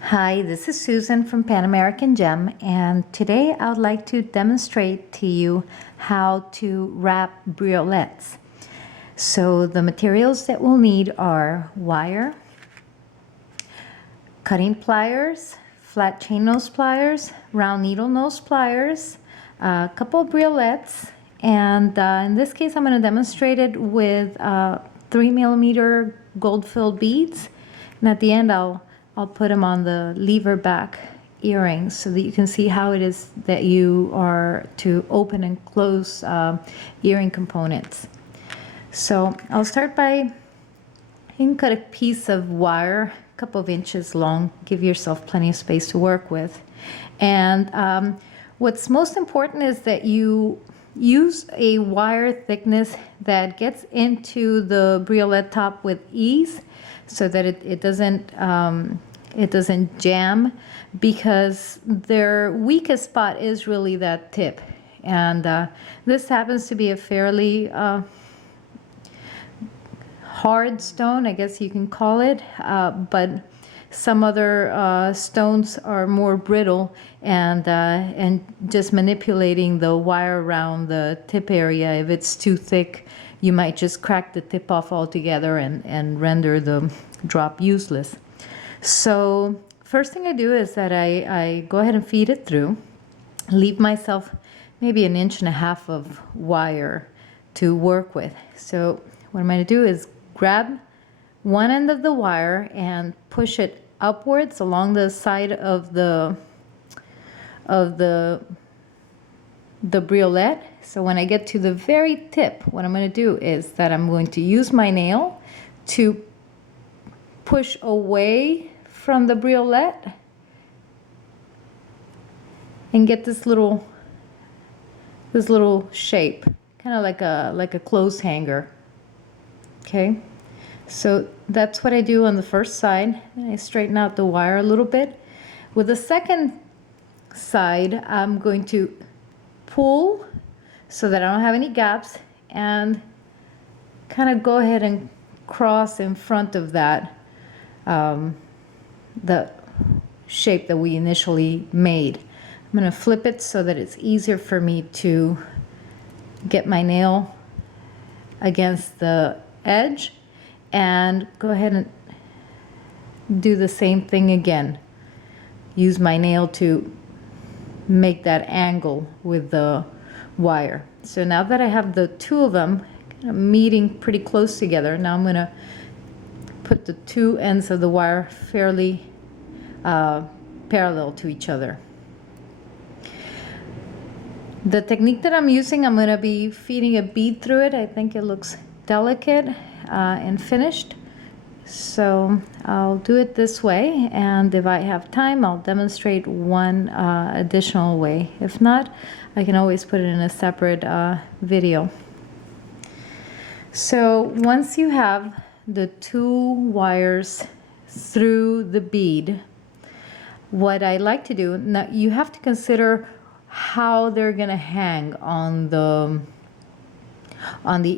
Hi, this is Susan from Pan American Gem, and today I would like to demonstrate to you how to wrap briolettes. So the materials that we'll need are wire, cutting pliers, flat chain nose pliers, round needle nose pliers, a couple of briolettes, and in this case I'm going to demonstrate it with 3mm gold-filled beads, and at the end I'll put them on the lever back earrings so that you can see how it is that you are to open and close earring components. So I'll start by, you can cut a piece of wire a couple of inches long, give yourself plenty of space to work with. And what's most important is that you use a wire thickness that gets into the briolette top with ease, so that it doesn't jam, because their weakest spot is really that tip. And this happens to be a fairly hard stone, I guess you can call it, but some other stones are more brittle, and just manipulating the wire around the tip area, if it's too thick, you might just crack the tip off altogether and render the drop useless. So first thing I do is that I go ahead and feed it through, leave myself maybe 1.5 inches of wire to work with. So what I'm going to do is grab one end of the wire and push it upwards along the side of the briolette. So when I get to the very tip, what I'm going to do is that I'm going to use my nail to push away from the briolette and get this little shape, kind of like a clothes hanger. Okay, so that's what I do on the first side. And I straighten out the wire a little bit. With the second side, I'm going to pull so that I don't have any gaps, and kind of go ahead and cross in front of that, the shape that we initially made. I'm going to flip it so that it's easier for me to get my nail against the edge, and go ahead and do the same thing again. Use my nail to make that angle with the wire. So now that I have the two of them kind of meeting pretty close together, now I'm going to put the two ends of the wire fairly parallel to each other. The technique that I'm using, I'm going to be feeding a bead through it. I think it looks delicate and finished. So I'll do it this way, and if I have time, I'll demonstrate one additional way. If not, I can always put it in a separate video. So once you have the two wires through the bead, what I like to do, now you have to consider how they're going to hang on the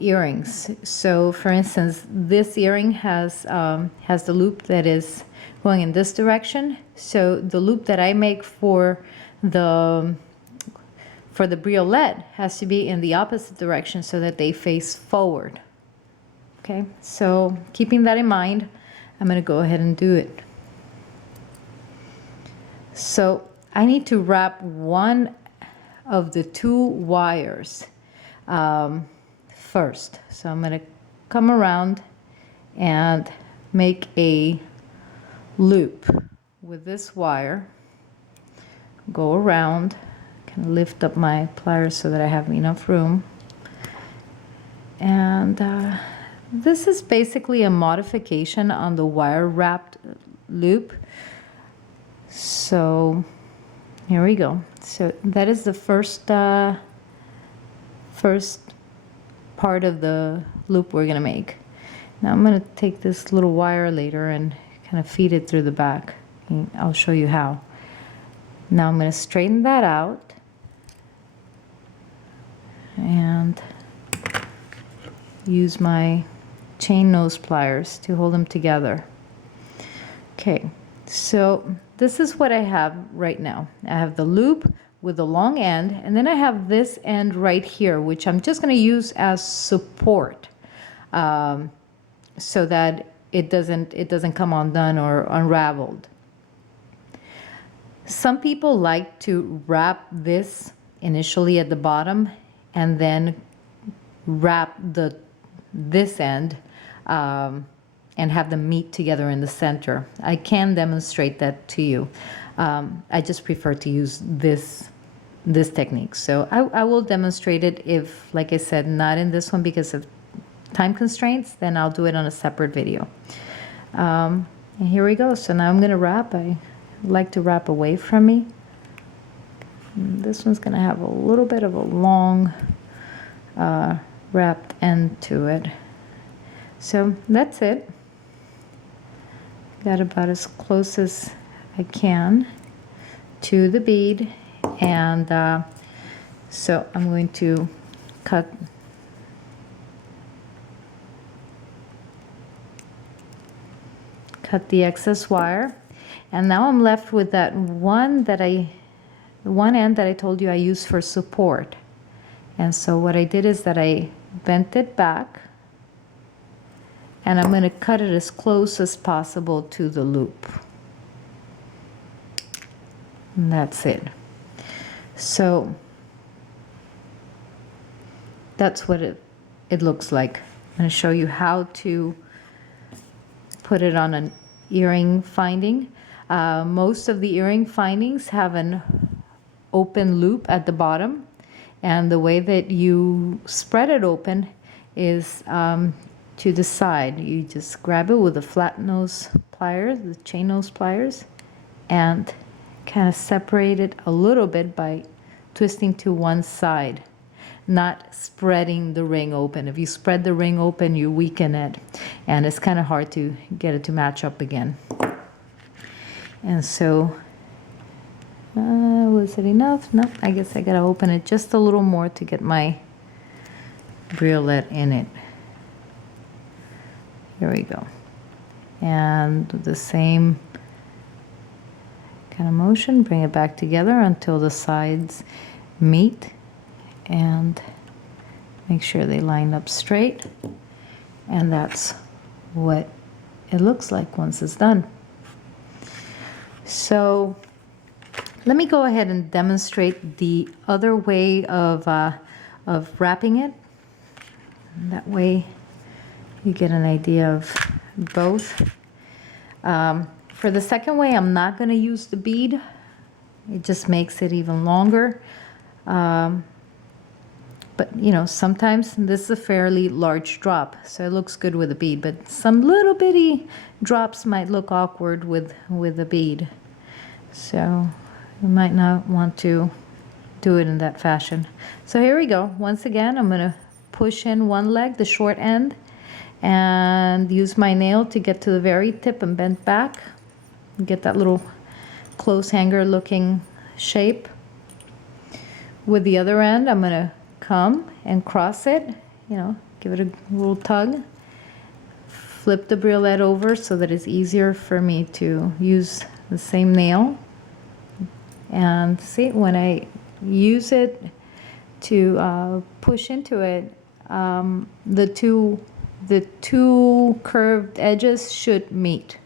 earrings. So for instance, this earring has the loop that is going in this direction. So the loop that I make for the briolette has to be in the opposite direction so that they face forward. Okay, so keeping that in mind, I'm going to go ahead and do it. So I need to wrap one of the two wires first. So I'm going to come around and make a loop with this wire, go around, kind of lift up my pliers so that I have enough room, and this is basically a modification on the wire wrapped loop. So here we go. So that is the first part of the loop we're going to make. Now I'm going to take this little wire later and kind of feed it through the back. I'll show you how. Now I'm going to straighten that out and use my chain nose pliers to hold them together. Okay, So this is what I have right now. I have the loop with the long end, and then I have this end right here, which I'm just going to use as support, so that it doesn't come undone or unraveled. Some people like to wrap this initially at the bottom and then wrap this end and have them meet together in the center. I can demonstrate that to you. I just prefer to use this technique. So I will demonstrate it if, like I said, not in this one because of time constraints, then I'll do it on a separate video. And here we go. So now I'm going to wrap. I like to wrap away from me. And this one's going to have a little bit of a long wrapped end to it. So that's it. Got about as close as I can to the bead, and so I'm going to cut the excess wire, and now I'm left with that one end that I told you I use for support. And so what I did is that I bent it back, and I'm going to cut it as close as possible to the loop. And that's it. So that's what it looks like. I'm going to show you how to put it on an earring finding. Most of the earring findings have an open loop at the bottom, and the way that you spread it open is to the side. You just grab it with the flat nose pliers, the chain nose pliers, and kind of separate it a little bit by twisting to one side, not spreading the ring open. If you spread the ring open, you weaken it, and it's kind of hard to get it to match up again. And so, was it enough? No, I guess I gotta open it just a little more to get my briolette in it. Here we go. And the same kind of motion, bring it back together until the sides meet, and make sure they line up straight. And that's what it looks like once it's done. So let me go ahead and demonstrate the other way of wrapping it. That way you get an idea of both. For the second way, I'm not going to use the bead. It just makes it even longer. But you know, sometimes this is a fairly large drop, so it looks good with a bead, but some little bitty drops might look awkward with a bead. So you might not want to do it in that fashion. So here we go. Once again, I'm going to push in one leg, the short end, and use my nail to get to the very tip and bend back. Get that little close hanger looking shape. With the other end, I'm going to come and cross it, you know, give it a little tug. Flip the briolette over so that it's easier for me to use the same nail. And see, when I use it to push into it, the two curved edges should meet.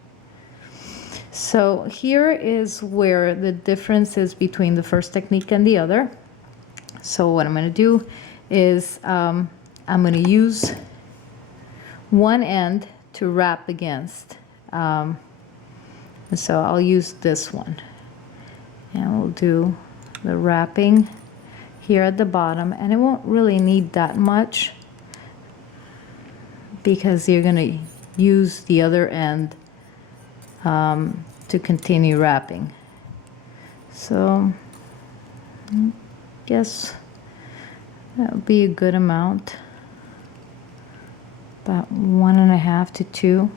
So here is where the difference is between the first technique and the other. So what I'm going to do is I'm going to use one end to wrap against. And so I'll use this one. And we'll do the wrapping here at the bottom. And it won't really need that much because you're going to use the other end to continue wrapping. So I guess that would be a good amount, about 1.5 to 2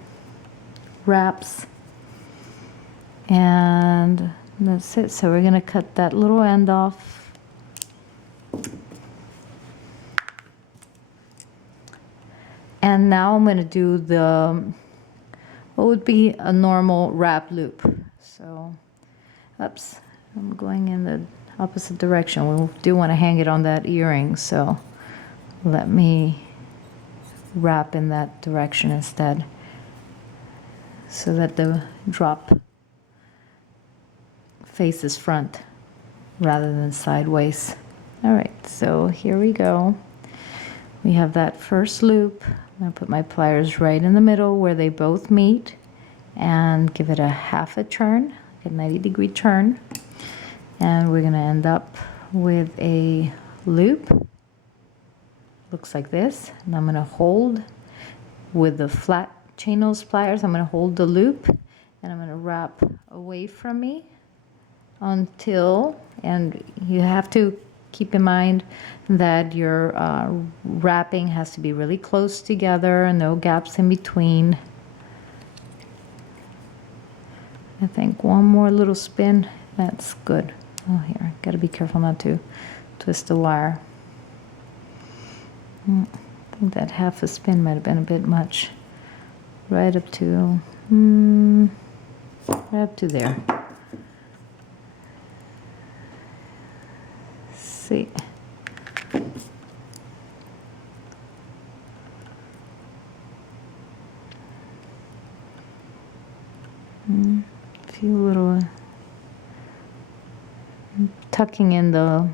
wraps, and that's it. So we're going to cut that little end off. And now I'm going to do the what would be a normal wrap loop. So, oops, I'm going in the opposite direction. We do want to hang it on that earring, so let me wrap in that direction instead so that the drop faces front rather than sideways. All right, so here we go. We have that first loop. I'm going to put my pliers right in the middle where they both meet and give it a half a turn, a 90-degree turn. And we're going to end up with a loop. Looks like this. And I'm going to hold with the flat chain nose pliers. I'm going to hold the loop and I'm going to wrap away from me until, and you have to keep in mind that your wrapping has to be really close together, no gaps in between. I think one more little spin, that's good. Oh, here, gotta be careful not to twist the wire. I think that half a spin might have been a bit much. Right up to, right up to there. See. A few little tucking in the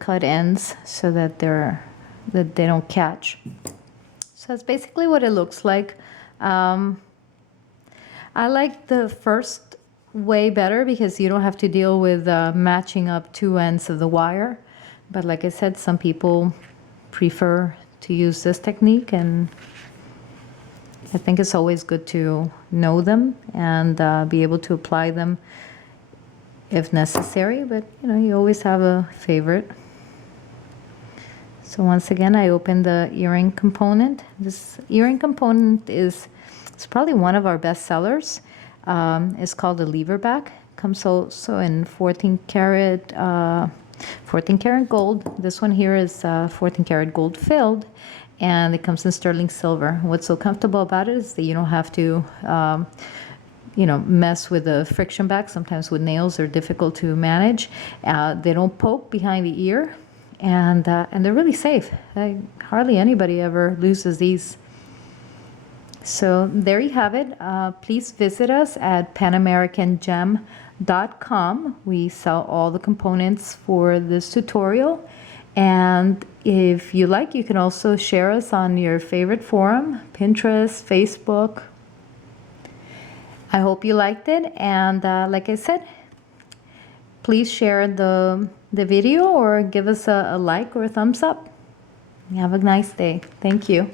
cut ends so that they don't catch. So that's basically what it looks like. I like the first way better because you don't have to deal with matching up two ends of the wire. But like I said, some people prefer to use this technique, and I think it's always good to know them and be able to apply them if necessary, but you know, you always have a favorite. So once again, I opened the earring component. This earring component it's probably one of our best sellers. It's called the lever back. Comes also in 14 karat gold. This one here is 14 karat gold filled, and it comes in sterling silver. What's so comfortable about it is that you don't have to mess with the friction back. Sometimes with nails they're difficult to manage. They don't poke behind the ear, and they're really safe. Hardly anybody ever loses these. So there you have it. Please visit us at panamericangem.com. We sell all the components for this tutorial. And if you like, you can also share us on your favorite forum, Pinterest, Facebook. I hope you liked it. And like I said, please share the video or give us a like or a thumbs up. Have a nice day. Thank you.